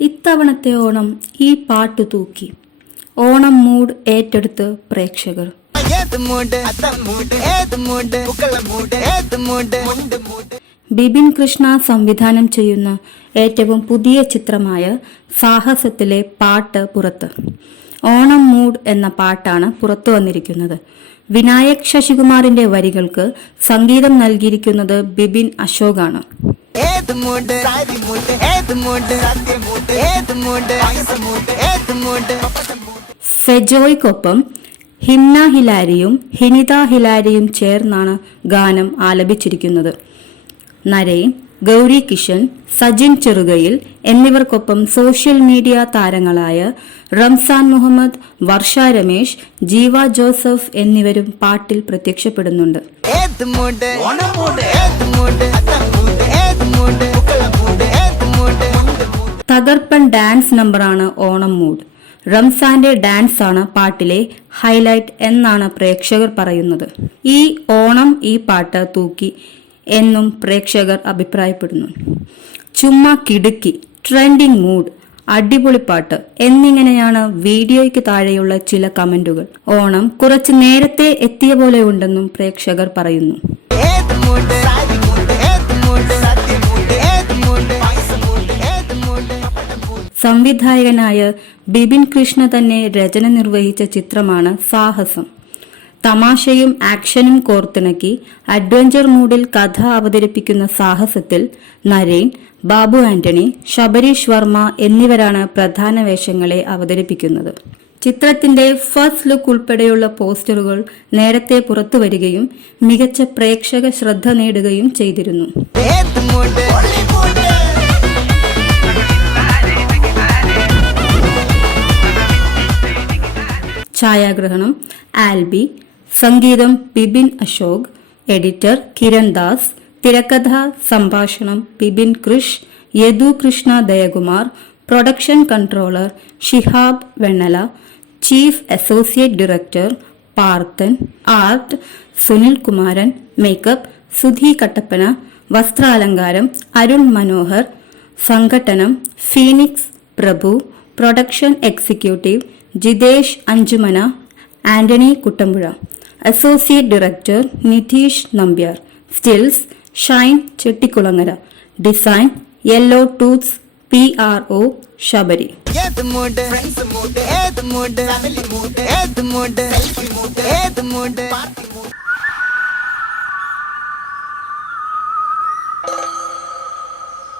ഇത്തവണത്തെ ഓണം ഈ പാട്ട് തൂക്കി. ഓണം മൂഡ് ഏറ്റെടുത്ത് പ്രേക്ഷകർ. ബിപിൻ കൃഷ്ണ സംവിധാനം ചെയ്യുന്ന ഏറ്റവും പുതിയ ചിത്രമായ സാഹസത്തിലെ പാട്ട് പുറത്ത്. ഓണം മൂഡ് എന്ന പാട്ടാണ് പുറത്തു വന്നിരിക്കുന്നത്. വിനായക് ശശികുമാറിന്റെ വരികൾക്ക് സംഗീതം നൽകിയിരിക്കുന്നത് ബിപിൻ അശോകാണ്. സെജോയ്ക്കൊപ്പം ഹിംന ഹിലാരിയും ഹിനിത ഹിലാരിയും ചേർന്നാണ് ഗാനം ആലപിച്ചിരിക്കുന്നത്. നരേൻ, ഗൗരി കിഷൻ, സജിൻ ചെറുകയിൽ എന്നിവർക്കൊപ്പം സോഷ്യൽ മീഡിയ താരങ്ങളായ റംസാൻ മുഹമ്മദ്, വർഷ രമേശ്, ജീവ ജോസഫ് എന്നിവരും പാട്ടിൽ പ്രത്യക്ഷപ്പെടുന്നുണ്ട്. തകർപ്പൻ ഡാൻസ് നമ്പറാണ് ഓണം മൂഡ്. റംസാന്റെ ഡാൻസ് ആണ് പാട്ടിലെ ഹൈലൈറ്റ് എന്നാണ് പ്രേക്ഷകർ പറയുന്നത്. ഈ ഓണം ഈ പാട്ട് തൂക്കി എന്നും പ്രേക്ഷകർ അഭിപ്രായപ്പെടുന്നു. ചുമ്മാ കിടുക്കി, ട്രെൻഡിങ് മൂഡ്, അടിപൊളി പാട്ട് എന്നിങ്ങനെയാണ് വീഡിയോയ്ക്ക് താഴെയുള്ള ചില കമന്റുകൾ. ഓണം കുറച്ച് നേരത്തെ എത്തിയ പോലെ ഉണ്ടെന്നും പ്രേക്ഷകർ പറയുന്നു. സംവിധായകനായ ബിപിൻ കൃഷ്ണ തന്നെ രചന നിർവഹിച്ച ചിത്രമാണ് സാഹസം. തമാശയും ആക്ഷനും കോർത്തിണക്കി അഡ്വഞ്ചർ മൂഡിൽ കഥ അവതരിപ്പിക്കുന്ന സാഹസത്തിൽ നരേൻ, ബാബു ആന്റണി, ശബരീഷ് വർമ്മ എന്നിവരാണ് പ്രധാന വേഷങ്ങളെ അവതരിപ്പിക്കുന്നത്. ചിത്രത്തിന്റെ ഫസ്റ്റ് ലുക്ക് ഉൾപ്പെടെയുള്ള പോസ്റ്ററുകൾ നേരത്തെ പുറത്തുവരികയും മികച്ച പ്രേക്ഷക ശ്രദ്ധ നേടുകയും ചെയ്തിരുന്നു. ഛായാഗ്രഹണം ആൽബി, സംഗീതം ബിപിൻ അശോക്, എഡിറ്റർ കിരൺ ദാസ്, തിരക്കഥ സംഭാഷണം Bipin Krish, Yadu Krishna Dayakumar, production controller Shihab Vennala, chief associate director Parthan, art Sunil Kumaran, makeup Sudhi Kattappana, വസ്ത്രാലങ്കാരം അരുൺ മനോഹർ, സംഘട്ടനം Phoenix Prabhu, production executive Jithesh Anchumana, Antony Kuttampuzha, associate director Nitheesh Nambiar, stills Shine Chettikulangara, design yellow tooths PRO Sabari.